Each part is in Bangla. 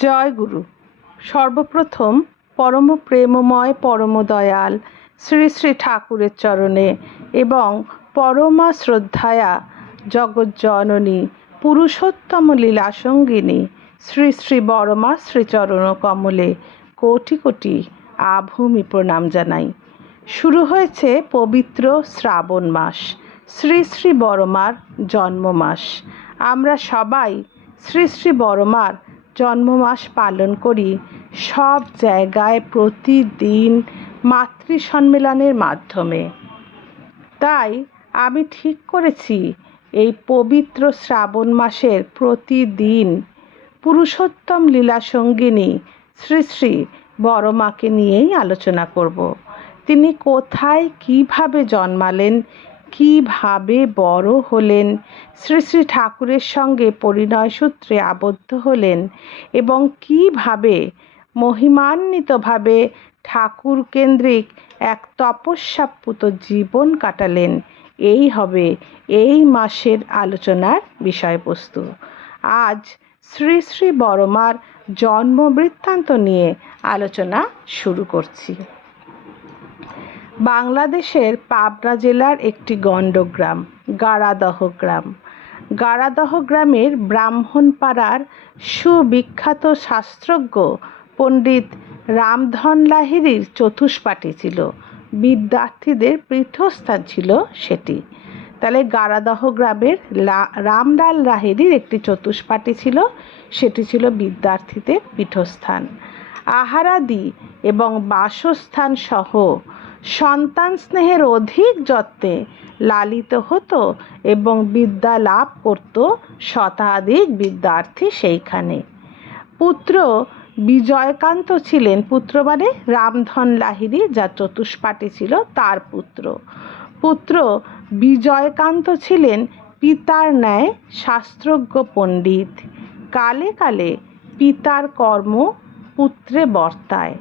জয় গুরু। সর্বপ্রথম পরম প্রেমময় পরম দয়াল শ্রী শ্রী ঠাকুরের চরণে এবং পরমা শ্রদ্ধায়া জগজ্জননী পুরুষোত্তম লীলাসঙ্গিনী শ্রী শ্রী বরমা শ্রীচরণ কমলে কোটি কোটি আভূমি প্রণাম জানাই। শুরু হয়েছে পবিত্র শ্রাবণ মাস, শ্রী শ্রী বরমার জন্ম মাস আমরা সবাই শ্রী শ্রী বড়মার জন্মমাস পালন করি। সব জায়গায় প্রতিদিন মাতৃ সম্মেলনের মাধ্যমে। তাই আমি ঠিক করেছি, এই পবিত্র শ্রাবণ মাসের প্রতিদিন পুরুষোত্তম লীলা সঙ্গিনী শ্রী শ্রী বড়মাকে নিয়েই আলোচনা করব। তিনি কোথায় কীভাবে জন্মালেন কীভাবে বড় হলেন? শ্রী শ্রী ঠাকুরের সঙ্গে পরিণয় সূত্রে আবদ্ধ হলেন এবং কীভাবে মহিমান্বিতভাবে ঠাকুর কেন্দ্রিক এক তপস্যাপ্লুত জীবন কাটালেন? এই হবে এই মাসের আলোচনার বিষয়বস্তু। আজ শ্রী শ্রী বড়মার জন্ম বৃত্তান্ত নিয়ে আলোচনা শুরু করছি। বাংলাদেশের পাবনা জেলার একটি গণ্ডগ্রাম, গাড়াদহ গ্রাম। গাড়াদহ গ্রামের ব্রাহ্মণপাড়ার সুবিখ্যাত শাস্ত্রজ্ঞ পণ্ডিত রামধন লাহিড়ির চতুষ্পাটি ছিল। বিদ্যার্থীদের পীঠস্থান ছিল সেটি। তাহলে গাড়াদহ গ্রামের রামলাল লাহিড়ির একটি চতুষ্পাটি ছিল, সেটি ছিল বিদ্যার্থীদের পীঠস্থান। আহারাদি এবং বাসস্থান সহ সন্তান স্নেহের অধিক যত্নে লালিত হতো এবং বিদ্যা লাভ করত শতাধিক বিদ্যার্থী সেইখানে। পুত্র বিজয়কান্ত ছিলেন, পুত্র মানে রামধন লাহিড়ি যা চতুষ্পাটি ছিল তার পুত্র। পুত্র বিজয়কান্ত ছিলেন পিতার ন্যায় শাস্ত্রজ্ঞ পণ্ডিত। কালে কালে পিতার কর্ম পুত্রে বর্তায়।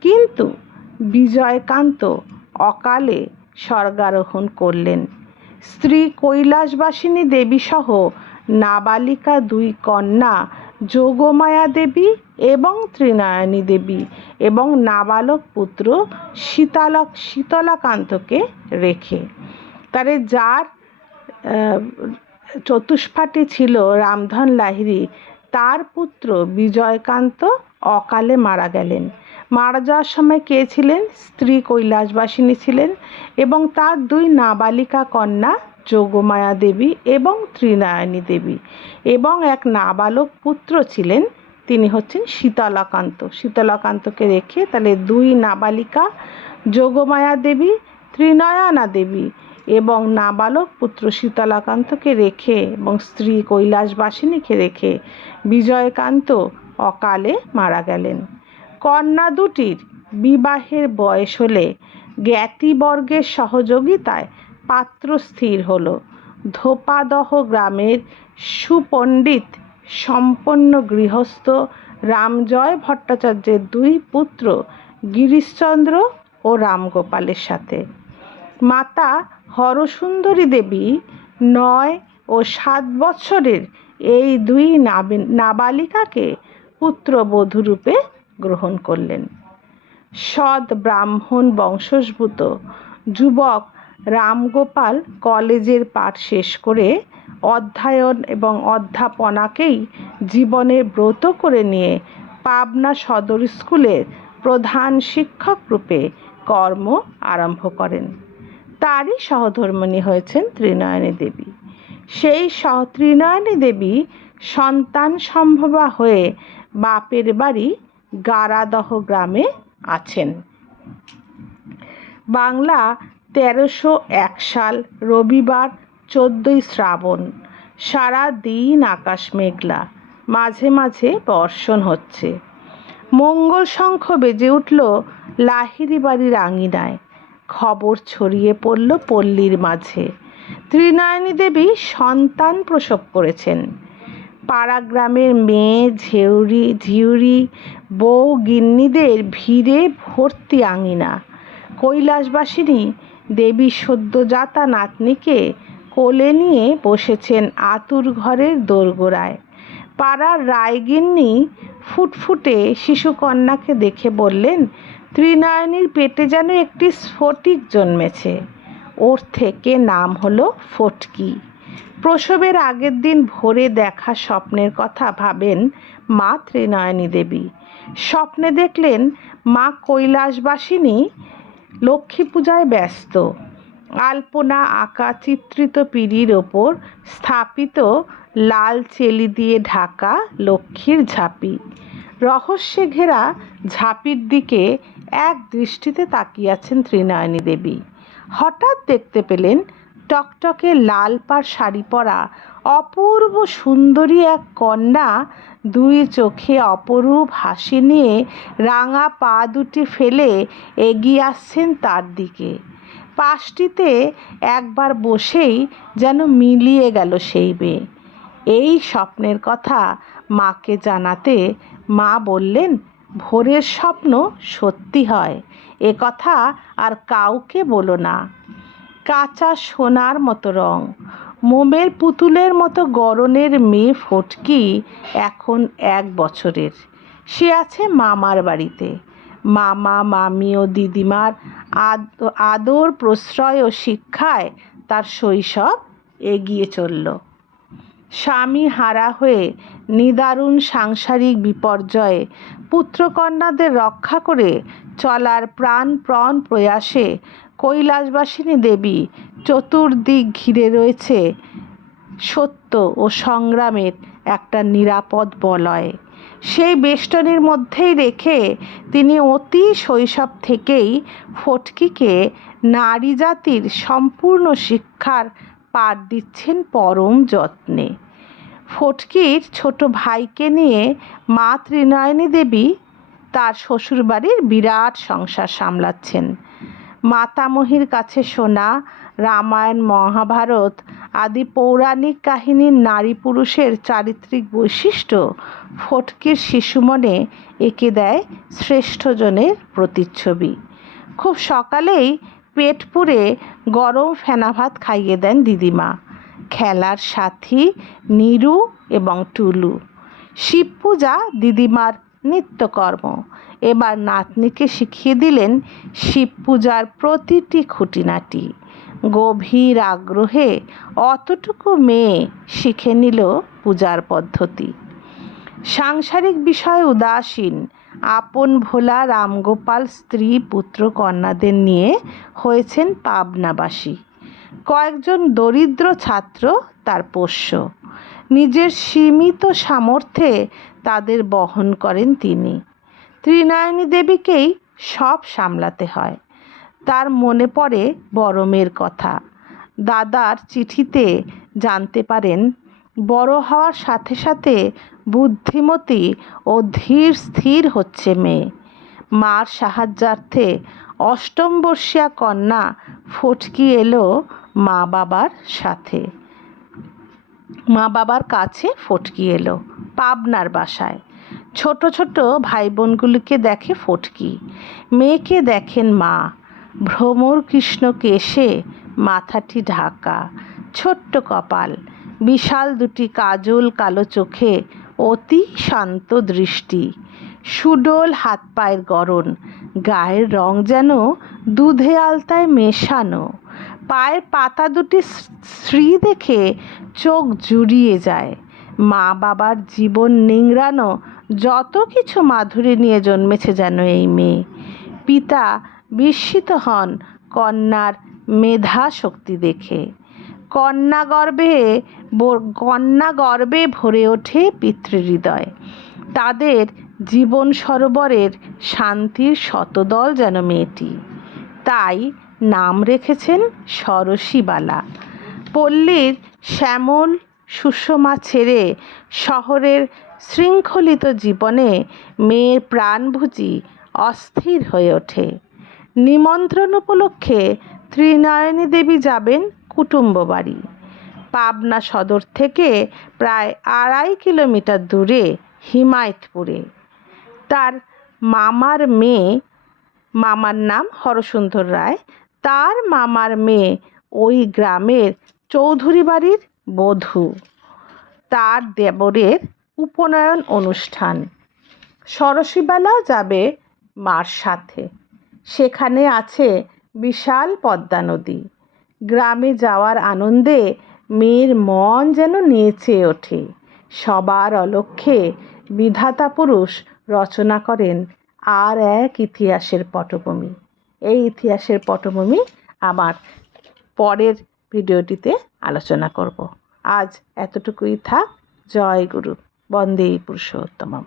কিন্তু বিজয়কান্ত অকালে স্বর্গারোহণ করলেন। স্ত্রী কৈলাসবাসিনী দেবীসহ নাবালিকা দুই কন্যা যোগমায়া দেবী এবং ত্রিনয়নী দেবী এবং নাবালক পুত্র শীতালক শীতলাকান্তকে রেখে। তারে যার চতুষ্পাটি ছিল রামধন লাহিড়ি, তার পুত্র বিজয়কান্ত অকালে মারা গেলেন। মারা যাওয়ার সময় কে ছিলেন? স্ত্রী কৈলাসবাসিনী ছিলেন এবং তার দুই নাবালিকা কন্যা যোগমায়া দেবী এবং ত্রিনয়নী দেবী এবং এক নাবালক পুত্র ছিলেন। তিনি হচ্ছেন শীতলাকান্ত। শীতলাকান্তকে রেখে তাহলে দুই নাবালিকা যোগমায়া দেবী ত্রিনয়না দেবী এবং নাবালক পুত্র শীতলাকান্তকে রেখে এবং স্ত্রী কৈলাসবাসিনীকে রেখে বিজয়কান্ত অকালে মারা গেলেন। কন্যা দুটির বিবাহের বয়স হলে জ্ঞাতিবর্গের সহযোগিতায় পাত্র স্থির হল। ধোপাদহ গ্রামের সুপণ্ডিত সম্পন্ন গৃহস্থ রামজয় ভট্টাচার্যের দুই পুত্র গিরিশচন্দ্র ও রামগোপালের সাথে। মাতা হরসুন্দরী দেবী নয় ও সাত বৎসরের এই দুই নাবালিকাকে পুত্রবধূরূপে গ্রহণ করলেন। সৎ ব্রাহ্মণ বংশোদ্ভূত যুবক রামগোপাল কলেজের পাঠ শেষ করে অধ্যয়ন এবং অধ্যাপনাকেই জীবনে ব্রত করে নিয়ে পাবনা সদর স্কুলের প্রধান শিক্ষক রূপে কর্ম আরম্ভ করেন। তারই সহধর্মিণী হয়েছেন ত্রিনয়নী দেবী। সেই সহ ত্রিনয়নী দেবী সন্তান সম্ভবা হয়ে বাপের বাড়ি গারাদহ গ্রামে আছেন। বাংলা তেরোশো এক সাল রবিবার চোদ্দোই শ্রাবণ, সারা দিন আকাশ মেঘলা, মাঝে মাঝে বর্ষণ হচ্ছে। মঙ্গল শঙ্খ বেজে উঠল লাহিরি বাড়ির আঙিনায়, খবর ছড়িয়ে পড়ল পল্লীর মাঝে। ত্রিনয়নী দেবী সন্তান প্রসব করেছেন। পাড়া গ্রামের মেয়ে, ঝেউরি, ঝিউরি, বউ, গিন্নিদের ভিড়ে ভর্তি আঙিনা। কৈলাসবাসিনী দেবী সদ্যজাতা নাতনিকে কোলে নিয়ে বসেছেন আতুর ঘরের দোরগোড়ায়। পাড়ার রায়গিন্নি ফুটফুটে শিশুকন্যাকে দেখে বললেন, ত্রিনয়নীর পেটে যেন একটি স্ফটিক জন্মেছে। ওর থেকে নাম হলো ফটকি। প্রসবের আগের দিন ভোরে দেখা স্বপ্নের কথা ভাবেন মা ত্রিনয়নী দেবী। স্বপ্নে দেখলেন মা কৈলাসবাসিনী লক্ষ্মী পূজায় ব্যস্ত। আলপনা আঁকা চিত্রিত পিঁড়ির ওপর স্থাপিত লাল চেলি দিয়ে ঢাকা লক্ষ্মীর ঝাঁপি। রহস্যে ঘেরা ঝাঁপির দিকে এক দৃষ্টিতে তাকিয়ে আছেন ত্রিনয়নী দেবী। হঠাৎ দেখতে পেলেন টকটকে লাল পাড় শাড়ি পরা অপূর্ব সুন্দরী এক কন্যা দুই চোখে অপরূপ হাসি নিয়ে রাঙা পা দুটি ফেলে এগিয়ে আসছেন তার দিকে। পাশটিতে একবার বসেই যেন মিলিয়ে গেল সেই মেয়ে। এই স্বপ্নের কথা মাকে জানাতে মা বললেন, ভোরের স্বপ্ন সত্যি হয়, এ কথা আর কাউকে বলো না। কাঁচা সোনার মতো রং। মোমের পুতুলের মতো গরনের মেয়ে ফটকি এখন এক বছরের। সে আছে মামার বাড়িতে। মামা, মামি ও দিদিমার আদ- আদর, প্রশ্রয় ও শিক্ষায় তার শৈশব এগিয়ে চলল। স্বামী হারা হয়ে নিদারুণ সাংসারিক বিপর্যয়ে পুত্রকন্যাদের রক্ষা করে চলার প্রাণপ্রণ প্রয়াসে কৈলাসবাসিনী দেবী চতুর্দিক ঘিরে রয়েছে সত্য ও সংগ্রামের একটা নিরাপদ বলয়। সেই বেষ্টনীর মধ্যেই রেখে তিনি অতি শৈশব থেকেই ফটকিকে নারী জাতির সম্পূর্ণ শিক্ষার পাঠ দিচ্ছেন পরম যত্নে। ফটকির ছোট ভাইকে নিয়ে মা ত্রিনয়নী দেবী তার শ্বশুরবাড়ির বিরাট সংসার সামলাচ্ছেন। মাতামহীর কাছে শোনা রামায়ণ, মহাভারত আদি পৌরাণিক কাহিনীর নারী পুরুষের চারিত্রিক বৈশিষ্ট্য ফটকির শিশু মনে এঁকে দেয় শ্রেষ্ঠজনের প্রতিচ্ছবি। খুব সকালেই পেট পুড়ে গরম ফেনা ভাত খাইয়ে দেন দিদিমা। খেলার সাথী নিরু এবং টুলু। শিব পূজা দিদিমার নিত্যকর্ম। এবার নাতনিকে শিখিয়ে দিলেন শিব পূজার প্রতিটি খুঁটিনাটি। গভীর আগ্রহে অতটুকু মেয়ে শিখে নিল পূজার পদ্ধতি। সাংসারিক বিষয়ে উদাসীন আপন ভোলা রামগোপাল স্ত্রী পুত্র কন্যাদের নিয়ে হয়েছেন পাবনাবাসী। কয়েকজন দরিদ্র ছাত্র তার পোষ্য। নিজের সীমিত সামর্থ্যে তাদের বহন করেন তিনি। ত্রিনয়নী দেবীকেই সব সামলাতে হয়। তার মনে পড়ে বড় মেয়ের কথা। দাদার চিঠিতে জানতে পারেন বড় হওয়ার সাথে সাথে বুদ্ধিমতী ও ধীর স্থির হচ্ছে মেয়ে। মার সাহায্যার্থে অষ্টম বর্ষীয়া কন্যা ফটকি এলো মা বাবার সাথে। মা বাবার কাছে ফটকি এলো পাবনার বাসায়। ছোট ছোট ভাই বোনগুলিকে দেখে ফটকি। মেয়েকে দেখেন মা। ভ্রমর কৃষ্ণ কেশে মাথাটি ঢাকা। ছোট্ট কপাল। বিশাল দুটি কাজল কালো চোখে অতি শান্ত দৃষ্টি। সুডোল হাত পায়ের গড়ন, গায়ের রং যেন দুধে আলতায় মেশানো। পায়ের পাতা দুটি শ্রী দেখে চোখ জুড়িয়ে যায়। মা বাবার জীবন নিংড়ানো যত কিছু মাধুরী নিয়ে জন্মেছে যেন এই মেয়ে। পিতা বিস্মিত হন কন্যার মেধা শক্তি দেখে। কন্যা গর্ভে ব- কন্যা গর্ভে ভরে ওঠে পিতৃহৃদয়। তাদের জীবন সরোবরের শান্তির শতদল যেন মেয়েটি। তাই নাম রেখেছেন সরসীবালা। পল্লীর শ্যামল সুষমা ছেড়ে শহরের শৃঙ্খলিত জীবনে মেয়ের প্রাণভুজি অস্থির হয়ে ওঠে। নিমন্ত্রণ উপলক্ষে ত্রিনয়নী দেবী যাবেন কুটুম্ব বাড়ি। পাবনা সদর থেকে প্রায় আড়াই কিলোমিটার দূরে হিমায়তপুরে। তার মামার মেয়ে, মামার নাম হরসুন্দর রায়, তার মামার মেয়ে ওই গ্রামের চৌধুরী বাড়ির বধূ। তার দেবরের উপনয়ন অনুষ্ঠান। সরসীবালাও যাবে মার সাথে। সেখানে আছে বিশাল পদ্মা নদী। গ্রামে যাওয়ার আনন্দে মেয়ের মন যেন নেচে ওঠে। সবার অলক্ষ্যে বিধাতা পুরুষ রচনা করেন আর এক ইতিহাসের পটভূমি। এই ইতিহাসের পটভূমি আমার পরের ভিডিওটিতে আলোচনা করব। আজ এতটুকুই থাক। জয় গুরু। বন্দে পুরুষোত্তমম।